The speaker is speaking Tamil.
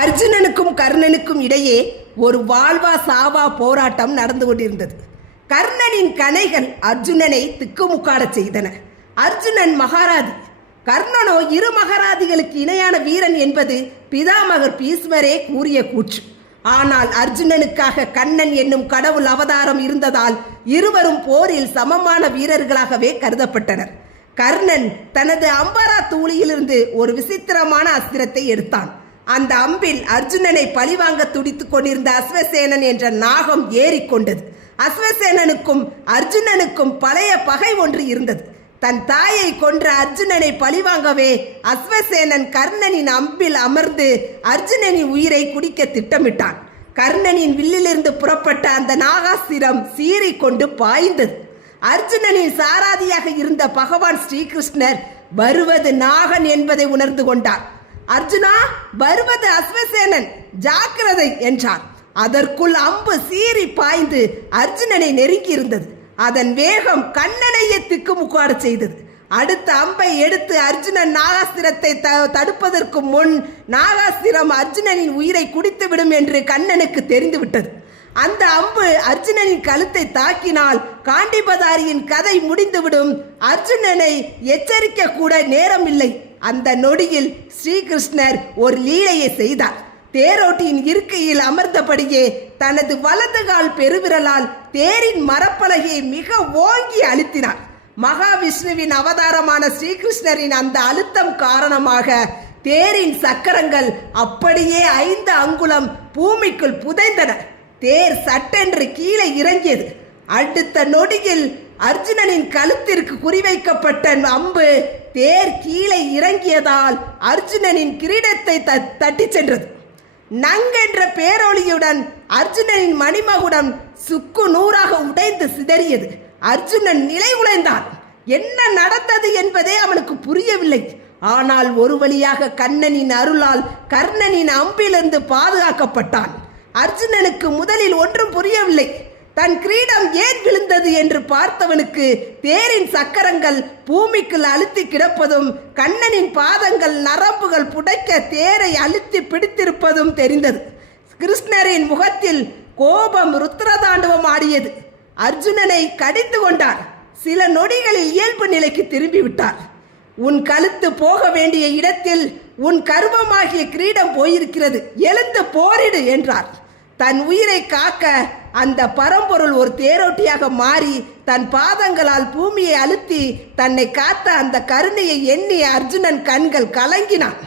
அர்ஜுனனுக்கும் கர்ணனுக்கும் இடையே ஒரு வாழ்வா சாவா போராட்டம் நடந்து கொண்டிருந்தது. கர்ணனின் கணைகள் அர்ஜுனனை திக்குமுக்காடச் செய்தன. அர்ஜுனன் மகாராதி, கர்ணனோ இரு மகாராதிகளுக்கு இணையான வீரன் என்பது பிதாமகர் பீஷ்மரே கூறிய கூற்று. ஆனால் அர்ஜுனனுக்காக கண்ணன் என்னும் கடவுள் அவதாரம் இருந்ததால் இருவரும் போரில் சமமான வீரர்களாகவே கருதப்பட்டனர். கர்ணன் தனது அம்பரா தூளியிலிருந்து ஒரு விசித்திரமான அஸ்திரத்தை எடுத்தான். அந்த அம்பில் அர்ஜுனனை பழிவாங்க துடித்துக் கொண்டிருந்த அஸ்வசேனன் என்ற நாகம் ஏறிக்கொண்டது. அஸ்வசேனனுக்கும் அர்ஜுனனுக்கும் பழைய பகை ஒன்று இருந்தது. தன் தாயை கொன்ற அர்ஜுனனை பழிவாங்கவே அஸ்வசேனன் கர்ணனின் அம்பில் அமர்ந்து அர்ஜுனனின் உயிரை குடிக்க திட்டமிட்டான். கர்ணனின் வில்லிலிருந்து புறப்பட்ட அந்த நாகாஸ்திரம் சீறிக்கொண்டு பாய்ந்தது. அர்ஜுனனின் சாராதியாக இருந்த பகவான் ஸ்ரீகிருஷ்ணர் வருவது நாகன் என்பதை உணர்ந்து கொண்டார். அர்ஜுனா, வருவது அஸ்வசேனன், ஜாக்கிரதை என்றார். அதற்குள் அம்பு சீறி பாய்ந்து அர்ஜுனனை நெருங்கி இருந்தது. அதன் வேகம் கண்ணனையே திக்குமுக்காட செய்தது. அடுத்த அம்பை எடுத்து அர்ஜுனன் நாகாஸ்திரத்தை தடுப்பதற்கு முன் நாகாஸ்திரம் அர்ஜுனனின் உயிரை குடித்துவிடும் என்று கண்ணனுக்கு தெரிந்துவிட்டது. அந்த அம்பு அர்ஜுனனின் கழுத்தை தாக்கினால் காண்டிபதாரியின் கதை முடிந்துவிடும். அர்ஜுனனை எச்சரிக்க கூட நேரமில்லை. அந்த நொடியில் ஸ்ரீகிருஷ்ணர் ஒரு லீலையை செய்தார். தேரோட்டியின் இருக்கையில் அமர்ந்தபடியே தனது வலது கால் பெருவிரலால் தேரின் மரப்பலகையை மிக ஓங்கி அழுத்தினார். மகாவிஷ்ணுவின் அவதாரமான ஸ்ரீகிருஷ்ணரின் அந்த அழுத்தம் காரணமாக தேரின் சக்கரங்கள் அப்படியே 5 அங்குலம் பூமிக்குள் புதைந்தன. தேர் சட்டென்று கீழே இறங்கியது. அடுத்த நொடியில் அர்ஜுனனின் கழுத்திற்கு குறிவைக்கப்பட்ட அம்பு தேர் கீழே இறங்கியதால் அர்ஜுனனின் கிரீடத்தை தட்டி சென்றது. நங்கென்ற பேரொளியுடன் அர்ஜுனனின் மணிமகுடம் சுக்கு நூறாக உடைந்து சிதறியது. அர்ஜுனன் நிலை உழைந்தான். என்ன நடந்தது என்பதே அவனுக்கு புரியவில்லை. ஆனால் ஒரு வழியாக கண்ணனின் அருளால் கர்ணனின் அம்பிலிருந்து பாதுகாக்கப்பட்டான். அர்ஜுனனுக்கு முதலில் ஒன்றும் புரியவில்லை. தன் கிரீடம் ஏன் விழுந்தது என்று பார்த்தவனுக்கு தேரின் சக்கரங்கள் பூமிக்குள் அழுத்தி கிடப்பதும் கண்ணனின் பாதங்கள் நரம்புகள் புடைக்க தேரை அழுத்தி பிடித்திருப்பதும் தெரிந்தது. கிருஷ்ணரின் முகத்தில் கோபம் ருத்ரதாண்டவம் ஆடியது. அர்ஜுனனை கடிந்து கொண்டார். சில நொடிகளில் இயல்பு நிலைக்கு திரும்பிவிட்டார். உன் கழுத்து போக வேண்டிய இடத்தில் உன் கர்வமாகிய கிரீடம் போயிருக்கிறது, எழுந்து போரிடு என்றார். தன் உயிரை காக்க அந்த பரம்பொருள் ஒரு தேரோட்டியாக மாறி தன் பாதங்களால் பூமியை அழுத்தி தன்னை காத்த அந்த கருணையை எண்ணி அர்ஜுனன் கண்கள் கலங்கினான்.